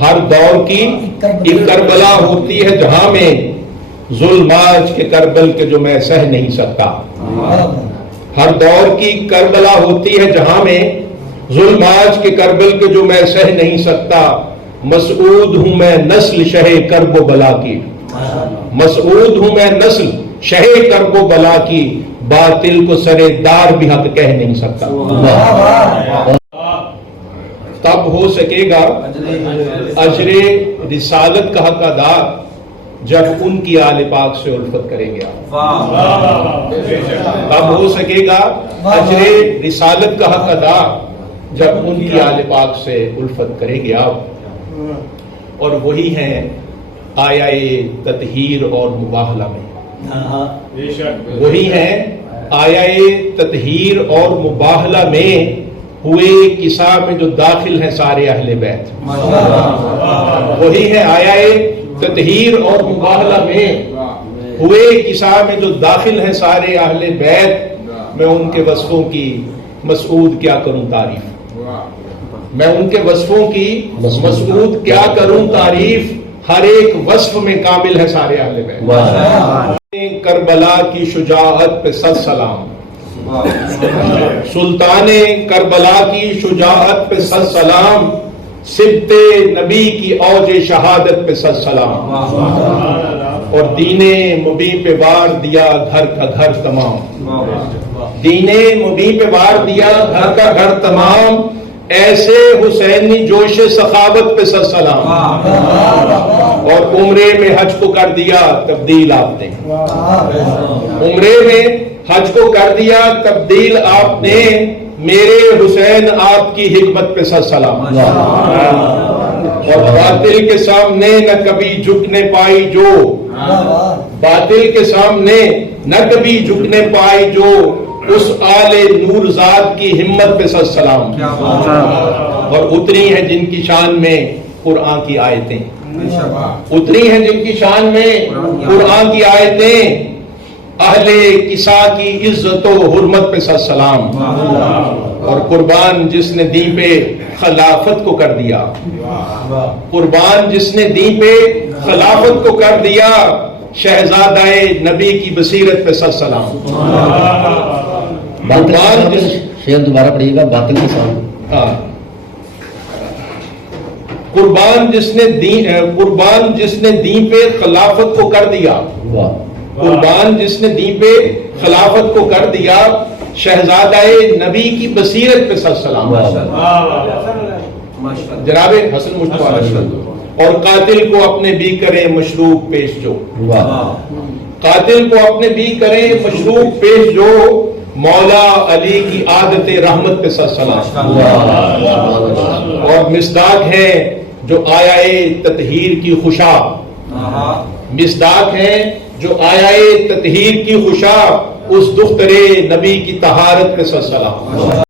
ہر دور کی ایک کربلا ہوتی ہے جہاں میں ظلم آج کے کربل کے جو میں سہ نہیں سکتا. ہر دور کی کربلا ہوتی ہے جہاں میں ظلم آج کے کربل کے جو میں سہ نہیں سکتا. مسعود ہوں میں نسل شہ کرب و بلا کی. مسعود ہوں میں نسل شہ کرب و بلا کی. باطل کو سرے دار بھی حق کہہ نہیں سکتا. تب ہو سکے گا اجر رسالت کا حق ادا جب ان کی آل پاک سے الفت کریں گے آپ. تب ہو سکے گا اجر رسالت کا حق ادا جب ان کی آل پاک سے الفت کریں گے آپ. اور وہی ہیں آیا تطہیر اور مباہلہ میں. وہی ہیں آیا تطہیر اور مباہلہ میں ہوئے کسا میں جو داخل ہیں سارے اہل بیت. وہی ہے آیا تطہیر اور مباہلہ میں ہوئے کسا میں جو داخل ہیں سارے اہل بیت. میں ان کے وصفوں کی مسعود کیا کروں تعریف. میں ان کے وصفوں کی مسعود کیا کروں تعریف. ہر ایک وصف میں کامل ہے سارے اہل بیت. کربلا کی شجاعت پہ صد سلام. سلطان کربلا کی شجاعت پہ صد سلام. سبت نبی کی اوج شہادت پہ صد سلام. اور دین مبین پہ وار دیا گھر کا گھر تمام. دین مبین پہ وار دیا گھر کا گھر تمام. ایسے حسینی جوش سخاوت پہ صد سلام. اور عمرے میں حج کو کر دیا تبدیل آپ نے. عمرے میں حج کو کر دیا تبدیل آپ نے. میرے حسین آپ کی حکمت پہ صد سلام. اور باطل کے سامنے نہ کبھی جھکنے پائی جو. باطل کے سامنے نہ کبھی جھکنے پائی جو. اس آل نور ذات کی ہمت پہ صد سلام. اور اتری ہیں جن کی شان میں قرآن کی آیتیں. اتری ہیں جن کی شان میں قرآن کی آیتیں. اہل کسا کی عزت و حرمت پہ صد سلام. اور قربان جس نے دین پہ خلافت کو کر دیا. قربان جس نے دین پہ خلافت کو کر دیا. شہزادہ نبی کی بصیرت پہ صد سلام. شیخ دوبارہ پڑھیے گا. باطل کے سامنے قربان جس نے دین پہ خلافت کو کر دیا. قربان جس نے دین پہ خلافت کو کر دیا. شہزادہ نبی کی بصیرت پہ صد سلام. جناب حسن مصطفیٰ. اور قاتل کو اپنے بھی کرے مشروب پیش جو. قاتل کو اپنے بھی کرے مشروب پیش جو. مولا علی کی عادت رحمت پہ صد سلام. اور مصداق ہے جو آیا تطہیر کی خوشا. مصداق ہے جو آیا تطہیر کی خوشا. اس دختر نبی کی طہارت پہ صد سلام.